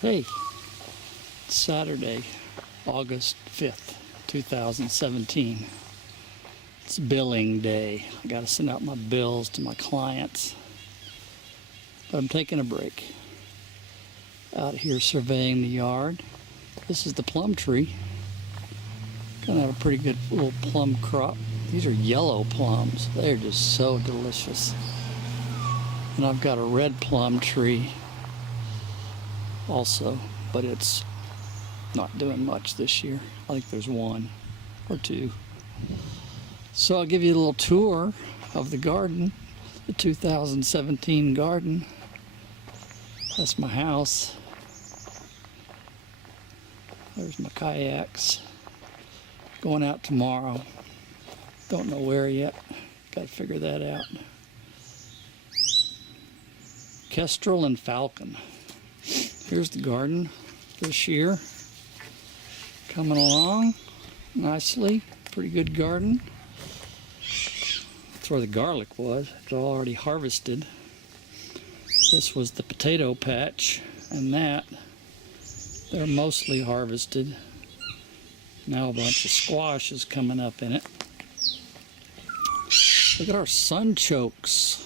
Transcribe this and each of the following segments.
Hey, it's Saturday, August 5th, 2017. It's billing day. I gotta send out my bills to my clients. But I'm taking a break. Out here surveying the yard. This is the plum tree. Gonna have a pretty good little plum crop. These are yellow plums. They're just so delicious. And I've got a red plum tree also, but it's not doing much this year. I think there's one or two. So I'll give you a little tour of the garden, the 2017 garden. That's my house. There's my kayaks. Going out tomorrow. Don't know where yet. Got to figure that out. Kestrel and falcon. Here's the garden this year. Coming along nicely. Pretty good garden. That's where the garlic was. It's already harvested. This was the potato patch, and that they're mostly harvested. Now a bunch of squash is coming up in it. Look at our sunchokes.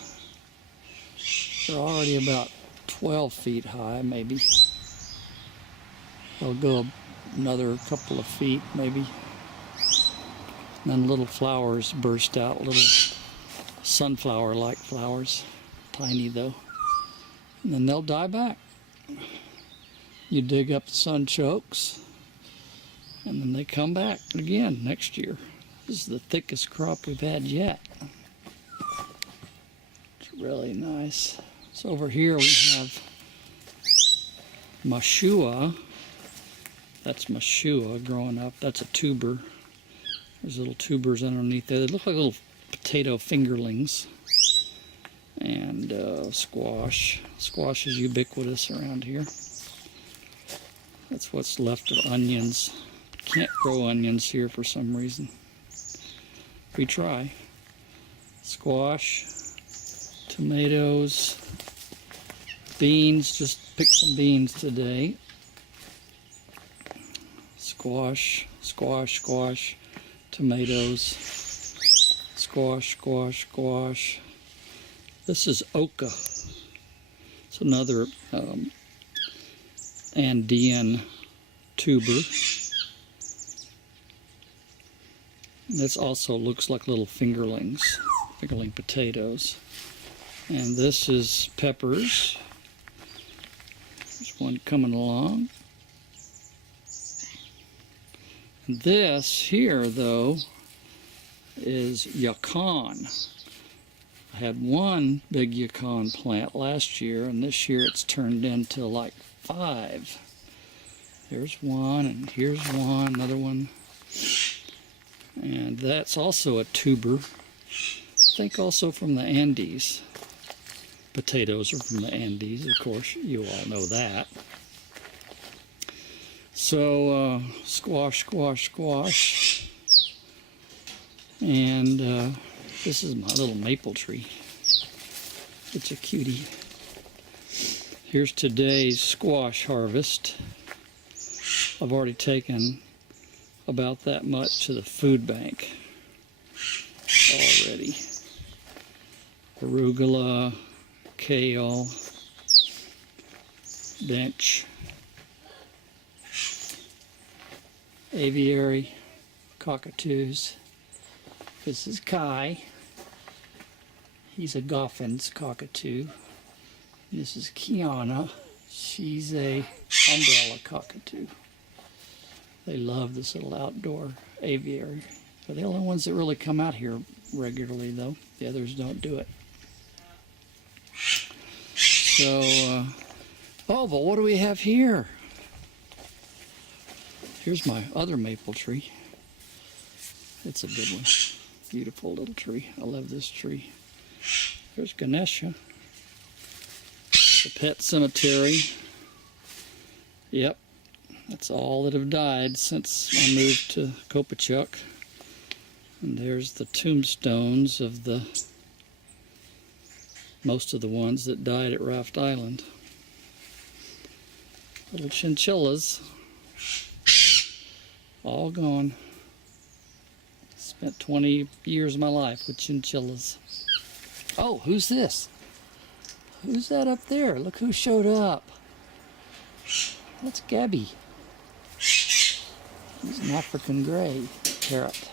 They're already about 12 feet high, maybe. They'll go another couple of feet, maybe. And then little flowers burst out, little sunflower-like flowers. Tiny, though. And then they'll die back. You dig up the sunchokes, and then they come back again next year. This is the thickest crop we've had yet. It's really nice. So over here we have mashua. That's mashua growing up. That's a tuber. There's little tubers underneath there. They look like little potato fingerlings. And squash. Squash is ubiquitous around here. That's what's left of onions. Can't grow onions here for some reason. We try. Squash, tomatoes, beans. Just picked some beans today. Squash, squash, squash, tomatoes, squash, squash, squash. This is oca. It's another Andean tuber. This also looks like little fingerling potatoes. And this is peppers. There's one coming along. And this here, though, is yacon. I had one big yacon plant last year, and this year it's turned into like 5. There's one, and here's one, another one. And that's also a tuber. I think also from the Andes. Potatoes are from the Andes, of course, you all know that. So, squash, squash, squash. And this is my little maple tree. It's a cutie. Here's today's squash harvest. I've already taken about that much to the food bank already. Arugula, kale, bench, aviary, cockatoos. This is Kai. He's a Goffin's cockatoo. This is Kiana. She's a umbrella cockatoo. They love this little outdoor aviary. They're the only ones that really come out here regularly, though. The others don't do it. So, oh, but what do we have here? Here's my other maple tree. It's a good one. Beautiful little tree. I love this tree. There's Ganesha. The pet cemetery. Yep. That's all that have died since I moved to Kopachuk. And there's the tombstones of most of the ones that died at Raft Island. Little chinchillas. All gone. Spent 20 years of my life with chinchillas. Oh, who's this? Who's that up there? Look who showed up. That's Gabby. He's an African gray parrot.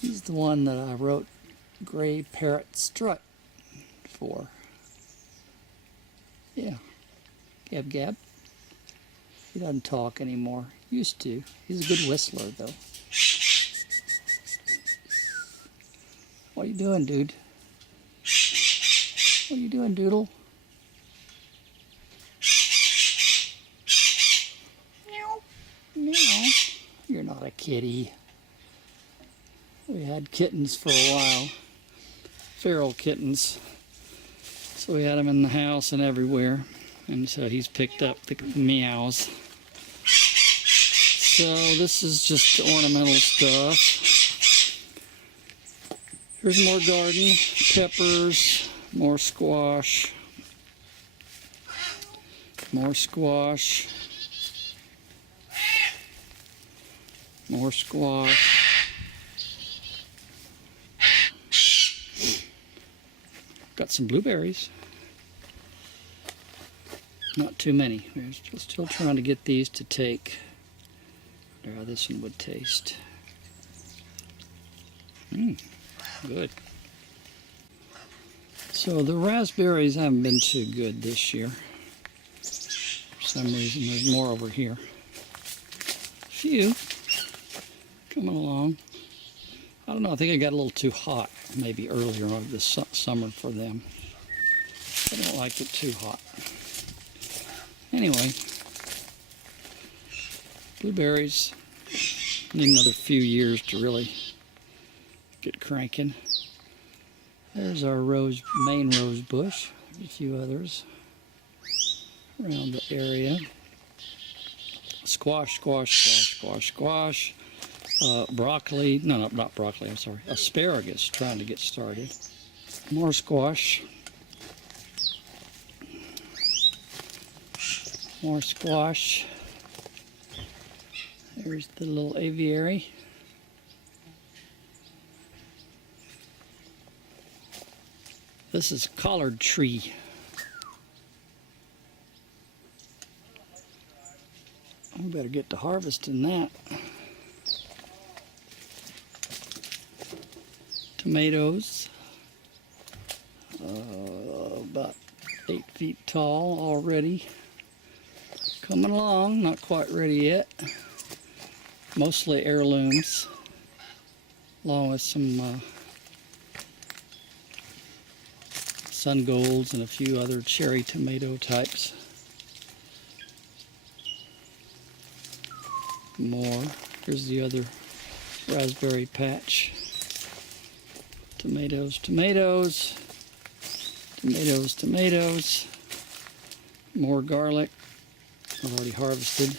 He's the one that I wrote Gray Parrot Strut for. Yeah. Gab Gab. He doesn't talk anymore. Used to. He's a good whistler, though. What are you doing, dude? What are you doing, Doodle? Meow. Meow. You're not a kitty. We had kittens for a while. Feral kittens. So we had them in the house and everywhere. And so he's picked up the meows. So this is just ornamental stuff. Here's more garden, peppers, more squash, more squash, more squash. Got some blueberries. Not too many. We're still trying to get these to take. How this one would taste. Good. So the raspberries haven't been too good this year. For some reason, there's more over here. A few coming along. I don't know, I think I got a little too hot maybe earlier on this summer for them. I don't like it too hot. Anyway, blueberries need another few years to really get cranking. There's our main rose bush. There's a few others around the area. Squash, squash, squash, squash, squash. Broccoli, no, not broccoli, I'm sorry. Asparagus trying to get started. More squash. More squash. There's the little aviary. This is collard tree. We better get to harvesting that. Tomatoes. About 8 feet tall already. Coming along, not quite ready yet. Mostly heirlooms, along with some sun golds and a few other cherry tomato types. More. Here's the other raspberry patch. Tomatoes, tomatoes, tomatoes, tomatoes. More garlic. I've already harvested.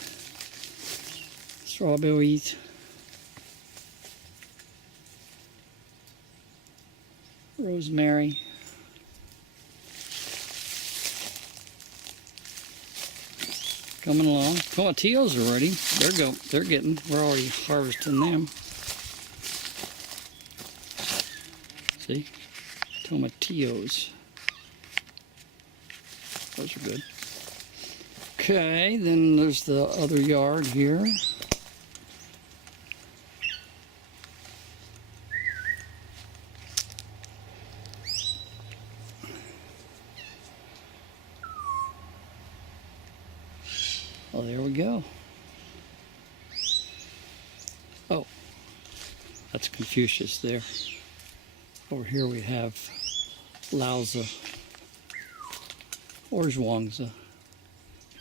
Strawberries. Rosemary. Coming along. Tomatillos already. They're getting. We're already harvesting them. See? Tomatillos. Those are good. Okay, then there's the other yard here. Oh, there we go. Oh, that's Confucius there. Over here we have Laozi or Zhuangzi,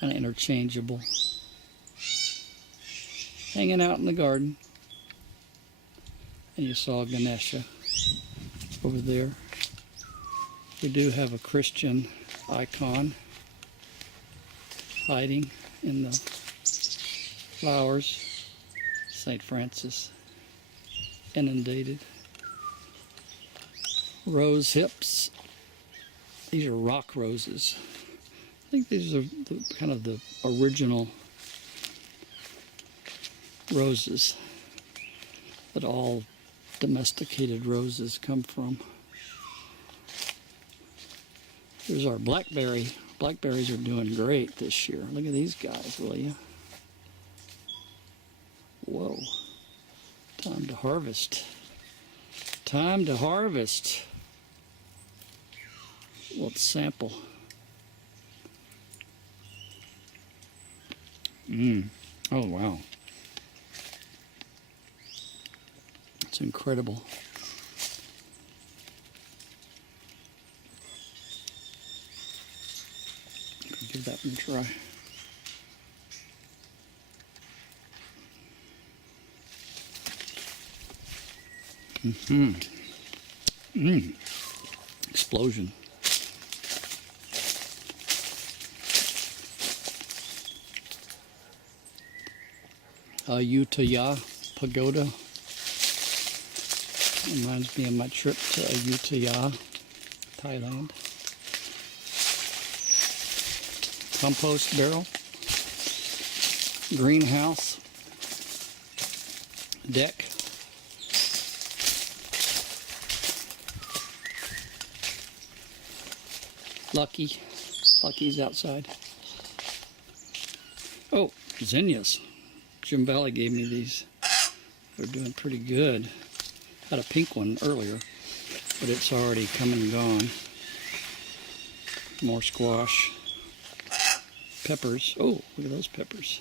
kind of interchangeable. Hanging out in the garden. And you saw Ganesha over there. We do have a Christian icon hiding in the flowers. St. Francis, inundated. Rose hips. These are rock roses. I think these are kind of the original roses that all domesticated roses come from. Here's our blackberry. Blackberries are doing great this year. Look at these guys, will you? Whoa. Time to harvest. Time to harvest. Let's sample. Oh, wow. It's incredible. Give that one a try. Explosion. Ayutthaya Pagoda. Reminds me of my trip to Ayutthaya, Thailand. Compost barrel. Greenhouse. Deck. Lucky. Lucky's outside. Oh, zinnias. Jim Valley gave me these. They're doing pretty good. Had a pink one earlier, but it's already come and gone. More squash. Peppers. Oh, look at those peppers.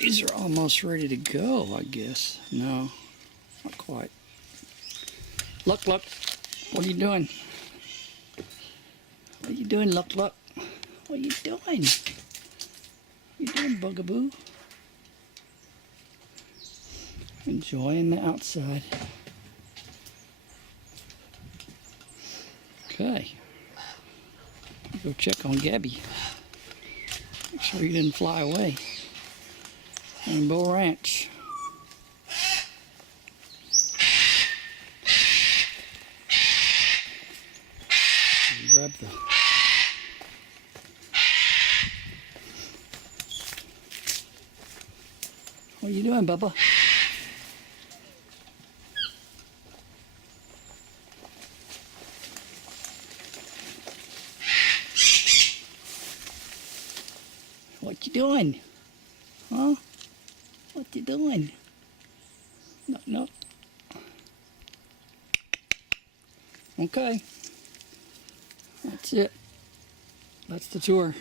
These are almost ready to go, I guess. No, not quite. Luck, Luck. What are you doing? What are you doing, Luck, Luck? What are you doing? What are you doing, Bugaboo? Enjoying the outside. Okay. Go check on Gabby. Make sure he didn't fly away. Rainbow Ranch. Grab the... What are you doing, Bubba? What you doing? Huh? What you doing? No, no. Okay. That's it. That's the tour.